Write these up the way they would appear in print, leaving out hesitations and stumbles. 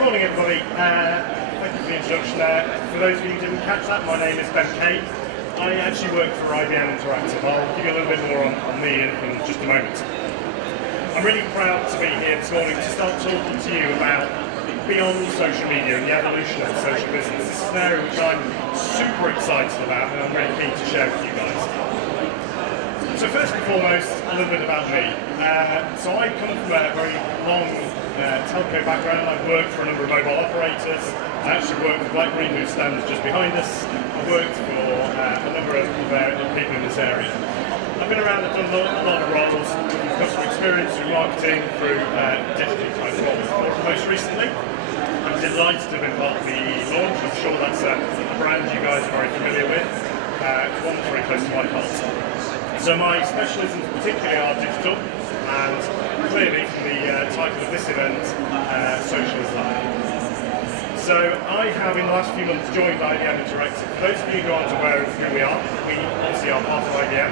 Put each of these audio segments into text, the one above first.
good morning, everybody. Thank you for the introduction there. For those of you who didn't catch that, my name is Ben Kay. I actually work for IBM Interactive. I'll give you a little bit more on me in just a moment. I'm really proud to be here this morning to start talking to you about beyond social media and the evolution of the social business. This is an area which I'm super excited about and I'm really keen to share with you guys. So first and foremost, a little bit about me. So I come from a very long telco background. I've worked for a number of mobile operators. I actually worked for BlackBerry, who stands just behind us. I've worked for a number of people in this area. I've been around and done a lot of roles, customer experience, through marketing, through digital type roles. Most recently, I'm delighted to have been part of the launch. I'm sure that's a brand you guys are very familiar with, one very close to my heart. So my specialisms particularly are digital, and clearly from the title of this event, social as well. So I have in the last few months joined IBM Interactive. For those of you who aren't aware of who we are, we obviously are part of IBM.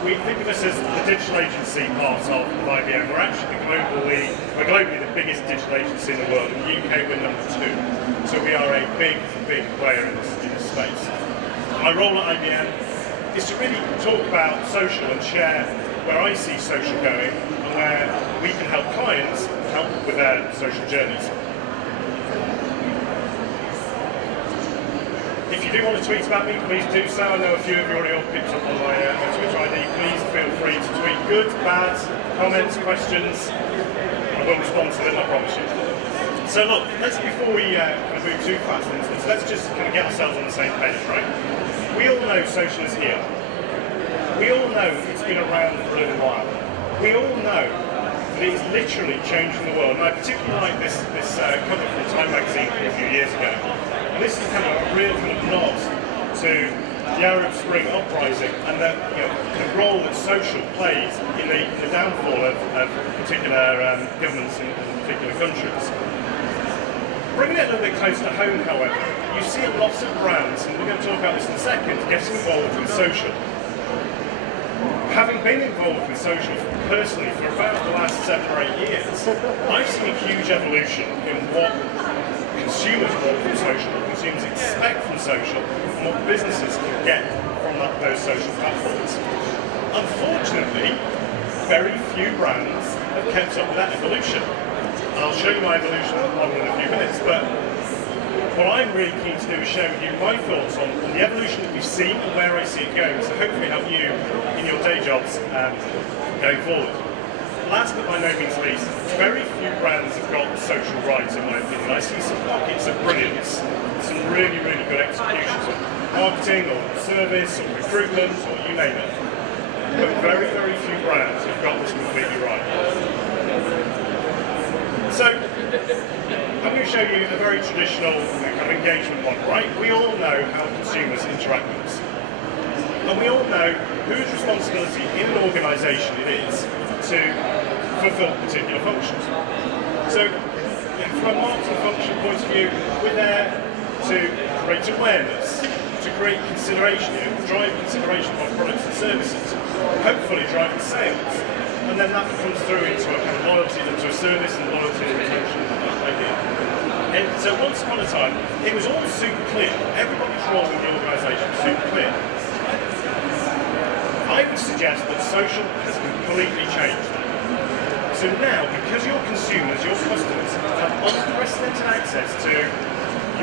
We think of us as the digital agency part of IBM. We're actually globally the biggest digital agency in the world. In the UK we're number 2. So we are a big player in this space. My role at IBM is to really talk about social and share where I see social going and where we can help clients help with their social journeys. If you do want to tweet about me, please do so. I know a few of you already all picked up on my Twitter ID. Please feel free to tweet good, bad, comments, questions. I will respond to them, I promise you. So look, before we move too fast into this, let's just kind of get ourselves on the same page, right? We all know social is here. We all know it's been around for a little while. We all know that it's literally changing the world. And I particularly like this cover from Time magazine a few years ago. And this is kind of a real kind of nod to the Arab Spring uprising and the role that social plays in the downfall of particular governments in particular countries. Bringing it a little bit closer to home, however, you see a lot of brands, and we're going to talk about this in a second, getting involved with social. Having been involved with social personally for about the last 7 or 8 years, I've seen a huge evolution in what consumers want from social, what consumers expect from social, and what businesses can get from those social platforms. Unfortunately, very few brands have kept up with that evolution. And I'll show you my evolution model in a few minutes, but what I'm really keen to do is share with you my thoughts on the evolution that we've seen and where I see it going, so hopefully help you in your day jobs going forward. Last but by no means least, very few brands have got social right, in my opinion. I see some pockets of brilliance, some really good executions of marketing or service or recruitment or you name it. But very few brands have got this completely right. So, I'm going to show you a very traditional kind of engagement model, right? We all know how consumers interact with us. And we all know whose responsibility in an organisation it is to fulfil particular functions. So, from a marketing function point of view, we're there to create awareness, to create consideration, drive consideration of our products and services, hopefully driving sales, and then that comes through into a kind of loyalty to a service and loyalty and retention idea. And so once upon a time, it was all super clear. Everybody's role in the organisation was super clear. I would suggest that social has completely changed. So now, because your consumers, your customers, have unprecedented access to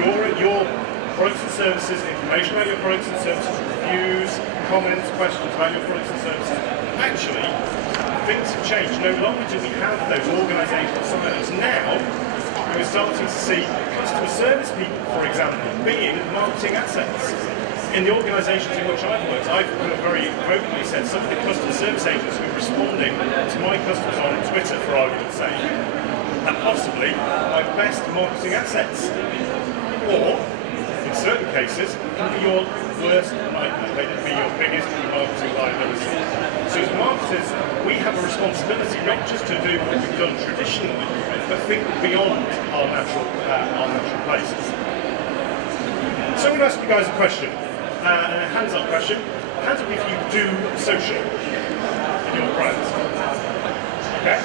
your products and services, information about your products and services, reviews, comments, questions about your products and services, actually, things have changed. No longer do we have those organisational silos. Now, we're starting to see customer service people, for example, being marketing assets. In the organisations in which I've worked, I've very vocally said some of the customer service agents who are responding to my customers on Twitter, for argument's sake, are possibly my best marketing assets. Or, in certain cases, can be your worst nightmare. They can be your biggest marketing liability. So as marketers, we have a responsibility not just to do what we've done traditionally, but think beyond our natural places. So I'm going to ask you guys a question. A hands-up question. Hands up if you do social in your brand. Okay?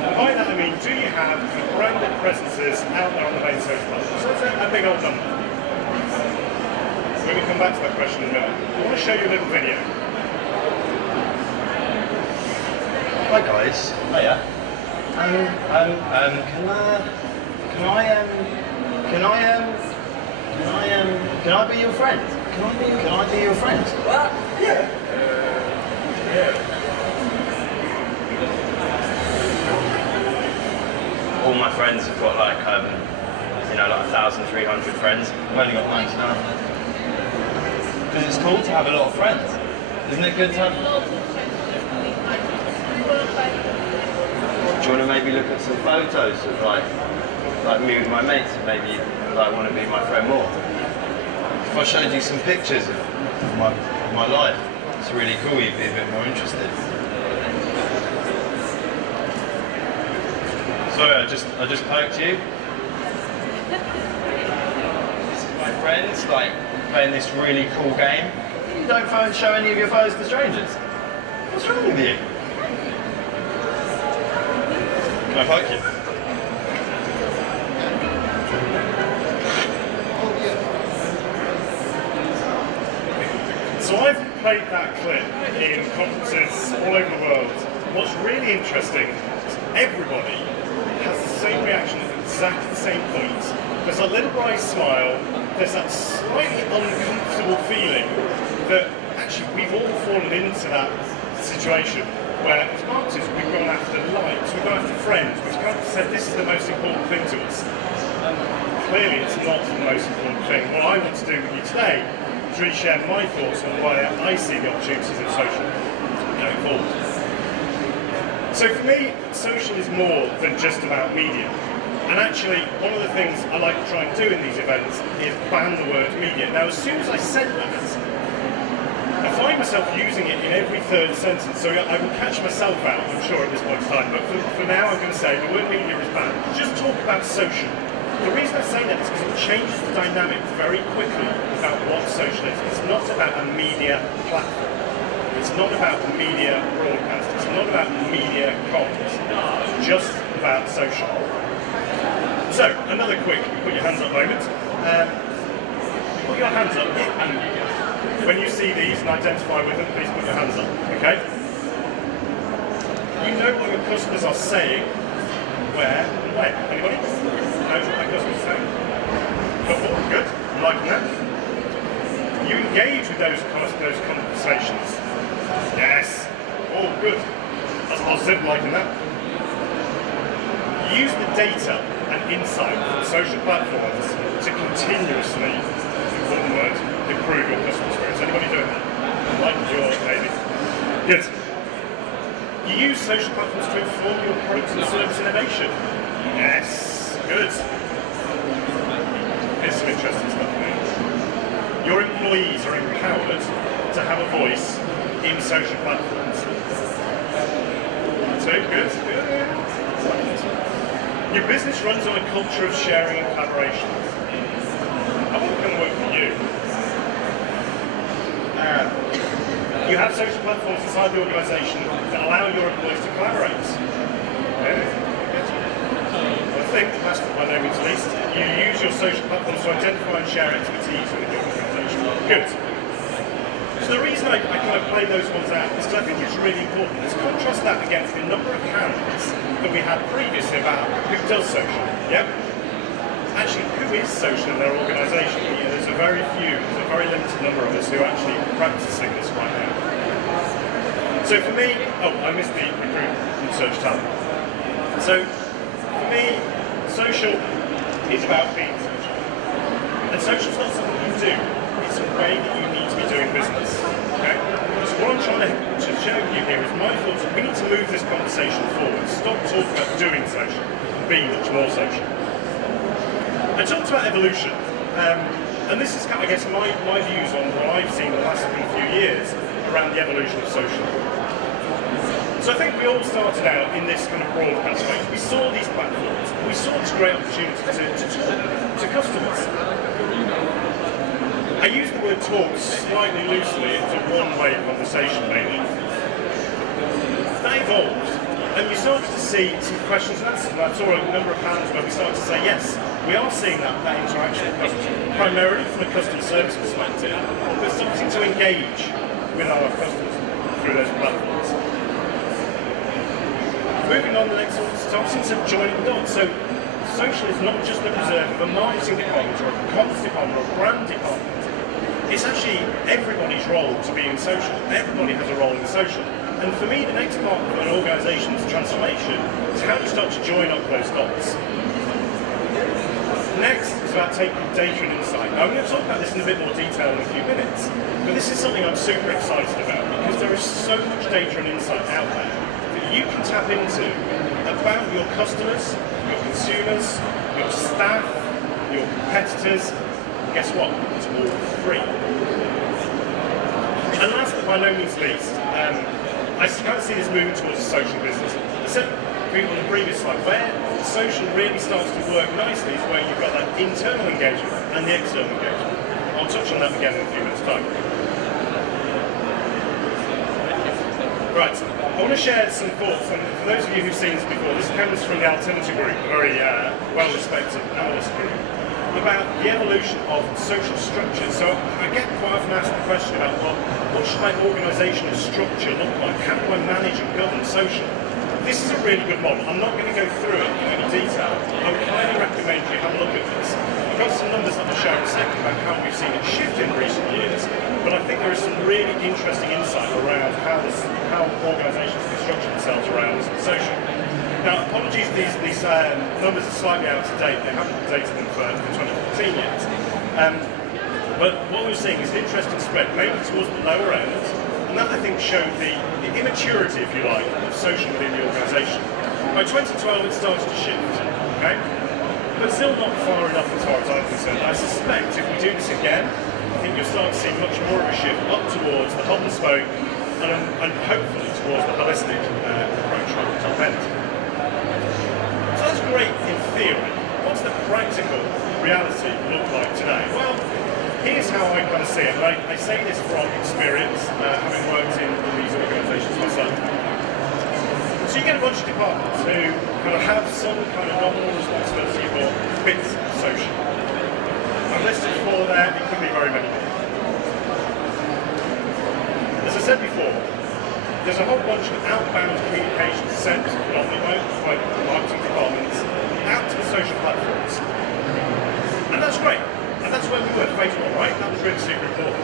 And by that I mean, do you have branded presences out there on the main social platform? So that's a big old number. We're going to come back to that question in a minute. I want to show you a little video. Hi guys. Hiya. Can I be your friend? Can I be your friend? What? Yeah. Yeah. All my friends have got like, like 1,300 friends. I've only got 99. Because it's cool to have a lot of friends. Isn't it good to have? Do you want to maybe look at some photos of like me with my mates and maybe like want to be my friend more? If I showed you some pictures of my life, it's really cool, you'd be a bit more interested. Sorry, I just poked you. This is my friends, like, playing this really cool game. You don't show any of your photos to strangers. What's wrong with you? Can I poke you? So I've played that clip in conferences all over the world. What's really interesting is everybody has the same reaction at exactly the same point. There's a little wry smile, there's that slightly uncomfortable feeling that actually we've all fallen into that situation where as marketers we've gone after likes, we've gone after friends, we've kind of said this is the most important thing to us. Clearly it's not the most important thing. What I want to do with you today is really share my thoughts on why I see the opportunities of social going forward. So for me, social is more than just about media. And actually, one of the things I like to try and do in these events is ban the word media. Now, as soon as I said that, I find myself using it in every third sentence, so I will catch myself out, I'm sure, at this point in time. But for now, I'm going to say the word media is banned. Just talk about social. The reason I say that is because it changes the dynamic very quickly about what social is. It's not about a media platform. It's not about media broadcast. It's not about media comms. It's just about social. So, another quick put your hands up moment. Put your hands up, and when you see these and identify with them, please put your hands up, okay? You know what your customers are saying, where, and when. Anybody? Knows what my customers are saying? Couple, good, I'm liking that. You engage with those conversations. Yes, all good. That's positive, liking that. Use the data and insight from social platforms to continuously, important word, improve your customer experience. Anybody doing that? Like your baby. Good. You use social platforms to inform your product and service innovation. Yes, good. Here's some interesting stuff now. Your employees are empowered to have a voice in social platforms. So good. Your business runs on a culture of sharing and collaboration. I want to come work for you. You have social platforms inside the organisation that allow your employees to collaborate. I think, last but by no means least, you use your social platforms to identify and share expertise within your organisation. Good. So the reason I kind of play those ones out is because I think it's really important. Let's contrast that against the number of hands that we had previously about who does social. Yep. Actually, who is social in their organisation? Yeah, there's a very limited number of us who are actually practising this right now. So for me, I missed the recruit and search talent. So for me, social is about being social. And social is not something you do, it's a way that you need to be doing business. Okay? So what I'm trying to show you here is my thoughts that we need to move this conversation forward. Stop talking about doing social and being much more social. I talked about evolution, and this is, I guess, my views on what I've seen the last few years around the evolution of social. So I think we all started out in this kind of broadcast phase. We saw these platforms, we saw this great opportunity to talk to customers. I use the word talk slightly loosely. It's a one-way conversation mainly. That evolved. And you started to see some questions and answers, and I saw a number of hands where we started to say, yes, we are seeing that interaction with customers, primarily from a customer service perspective, but starting to engage with our customers through those platforms. Moving on, the next one, starting to join the dots. So social is not just the reserve of a marketing department or a comms department or a brand department. It's actually everybody's role to be in social. Everybody has a role in social. And for me, the next part of an organisation's transformation is how you start to join up those dots. Next is about taking data and insight. Now, I'm going to talk about this in a bit more detail in a few minutes, but this is something I'm super excited about because there is so much data and insight out there that you can tap into about your customers, your consumers, your staff, your competitors. Guess what? It's all free. And last but by no means least, I kind of see this moving towards a social business. I said on the previous slide, where social really starts to work nicely is where you've got that internal engagement and the external engagement. I'll touch on that again in a few minutes' time. Right, I want to share some thoughts, and for those of you who've seen this before, this comes from the Altimeter Group, a very well-respected analyst group, about the evolution of social structures. So I get quite often asked the question about, well, what should my organisational structure look like? How do I manage and govern social? This is a really good model. I'm not going to go through it in any detail. I would highly recommend you have a look at this. I've got some numbers that I'll show in a second about how we've seen it shift in recent years, but I think there is some really interesting insight around how organisations construct themselves around social. Now, apologies, these numbers are slightly out of date. They haven't updated them for 2014 yet. But what we're seeing is an interesting spread, mainly towards the lower end, and that I think showed the immaturity, if you like, of social within the organisation. By 2012, it started to shift, okay? But still not far enough as far as I'm concerned. I suspect if we do this again, I think you'll start to see much more of a shift up towards the hub and spoke, and hopefully towards the holistic approach at the top end. So that's great in theory. What's the practical reality look like today? Well, here's how I kind of see it. I say this from experience, having worked in these organisations myself. So you get a bunch of departments who kind of have some kind of nominal responsibility for bits of social. I've listed 4 there, it could be very many more. As I said before, there's a whole bunch of outbound communications sent predominantly by marketing departments out to the social platforms. And that's great. And that's where we were Facebook, right? That was really super important.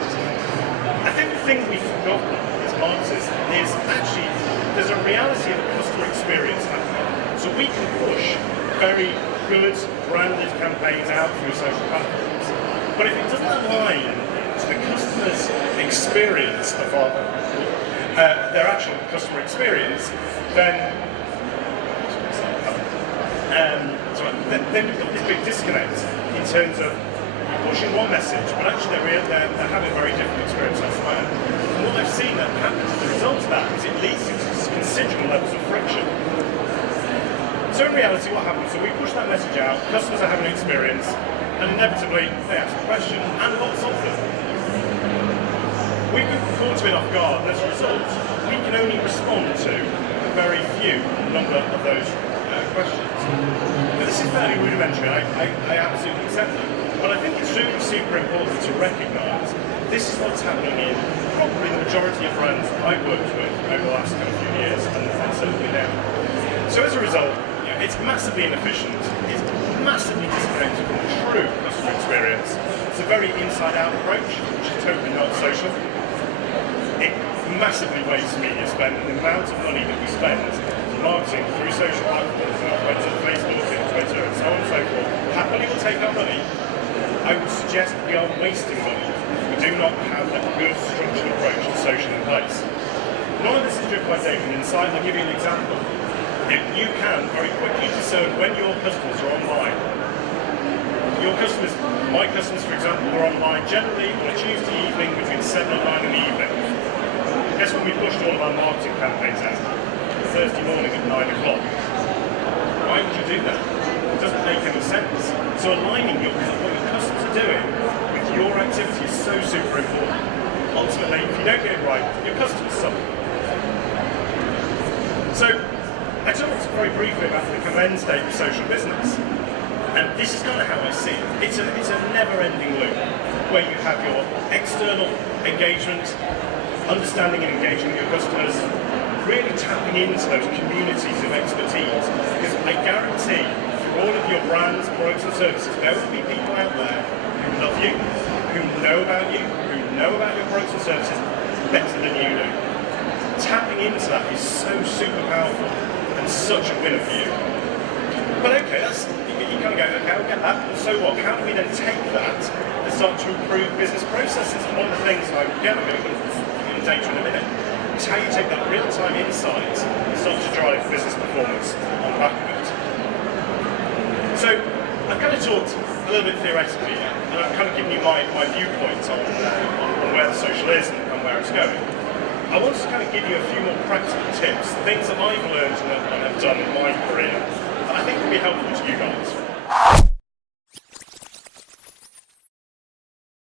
I think the thing we've forgotten as marketers is actually there's a reality of customer experience happening. So we can push very good branded campaigns out through social platforms. But if it doesn't align to the customer's experience of their actual customer experience, then we've got this big disconnect in terms of pushing one message, but actually they're having a very different experience elsewhere. And what I've seen that happens as a result of that is it leads to considerable levels of friction. So in reality, what happens? So we push that message out, customers are having an experience, and inevitably they ask a question, and lots of them. We've been caught a bit off guard, and as a result, we can only respond to a very few number of those questions. Now, this is fairly rudimentary, I absolutely accept that. But I think it's super, super important to recognise this is what's happening in probably the majority of brands that I've worked with over the last kind of few years, and certainly now. So as a result, it's massively inefficient, it's massively disconnected from the true customer experience. It's a very inside-out approach, which is totally not social. It massively wastes media spend, and the amount of money that we spend marketing through social platforms, whether it's Facebook and Twitter and so on and so forth, happily will take our money. I would suggest we are wasting money if we do not have a good structured approach to social in place. None of this is driven by data and insight. I'll give you an example. You can very quickly discern when your customers are online. My customers, for example, are online generally on a Tuesday evening between 7 and 9 in the evening. Guess when we pushed all of our marketing campaigns out? Thursday morning at 9 o'clock. Why would you do that? It doesn't make any sense. So aligning what your customers are doing with your activity is so super important. Ultimately, if you don't get it right, your customers suffer. So I talked very briefly about the end state of social business. And this is kind of how I see it. It's a never-ending loop where you have your external engagement, understanding and engaging your customers, really tapping into those communities of expertise. Because I guarantee for all of your brands, products and services, there will be people out there who love you, who know about you, who know about your products and services better than you do. Tapping into that is so super powerful and such a winner for you. But okay, you kind of go, okay, I'll get that. So what? How do we then take that and start to improve business processes? And one of the things I'm going to go in data in a minute is how you take that real-time insight and start to drive business performance on the back of it. So I've kind of talked a little bit theoretically here, and I've kind of given you my viewpoint on where the social is and where it's going. I want to kind of give you a few more practical tips, things that I've learned and have done in my career that I think can be helpful to you guys.